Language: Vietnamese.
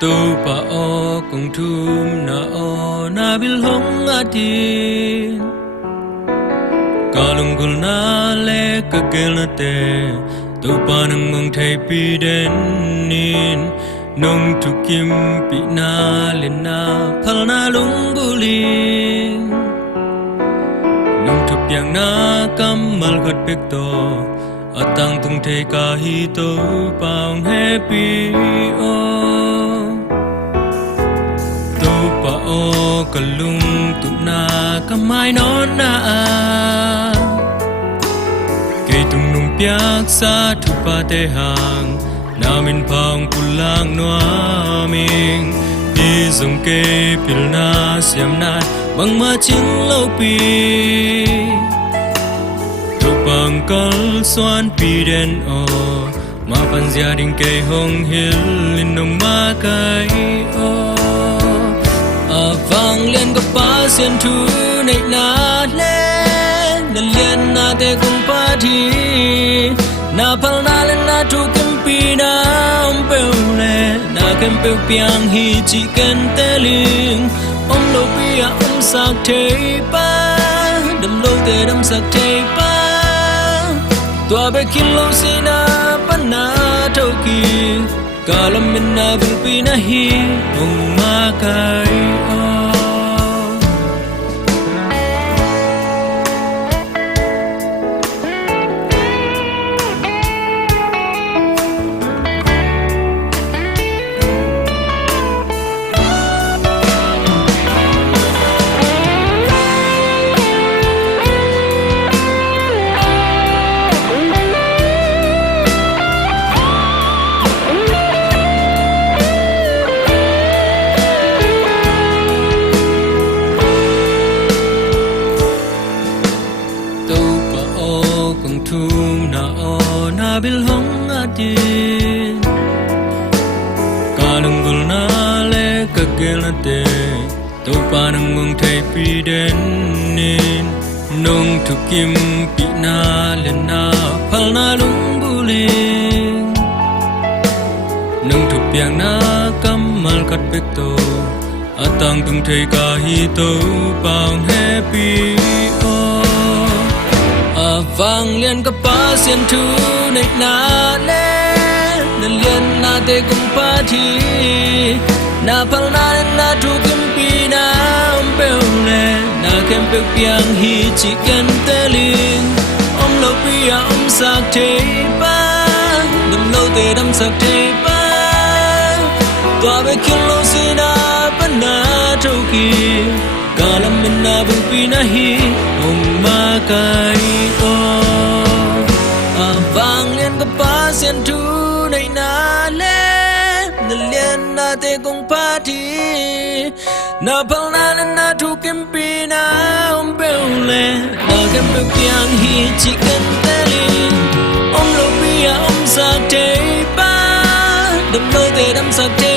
tu pa o kung thum na o na bil hong adin kalung gul na le ka gel na te tu pa nang ngong thai pi den nin nong tu kim pi na le na phal na lung guling nong tu piang na kamal khat pek to atang tung thai ka hi to paung happy o o kalung tu na kamai non na kay tung nung piak sa thu pa te hang na min phang pulang noa ming đi dòng kê pil na siam na bang ma ching lâu pi tu bang kal xoan pi den o ma pan gia đình kê hong hill linh nong ma kai o vang lên có pa xiên thu này na lên na liên na te cùng pa thi na phal na lên na thu kim pi na pel le na kem pel piang hi chỉ ken te ling om lo pi a om sak te pa đâm lo te đâm sak te pa tua be kin lo si na pan na thau ki kalam min na bul pi na hi ong ma kai o thum na o na bil hong adin kalung gul na le ka gel na te to pa nang mong thai pi den nin nong thu kim pi na le na phal na lung guling nong thu piang na kamal kat pek to atang tung thai ka hi to paung happy o vang liên có pa xiên thu này na lên na liên na te cùng pa thi na phal na thu kim pi na pel le na kem pel piang hi chỉ ken te ling om lo pi a om sak te pa đâm lo te đâm sak te pa tua be kin lo si na pan na thau ki kalam min na bul pi na hi ong ma kai o vang liên có pa xiên thu này na lên na liên na te cùng pa thi na phal na thu kim pi na om pel le na kem pel piang hi chỉ ken te ling om lo pi a om sak te pa đâm lo te đâm sak te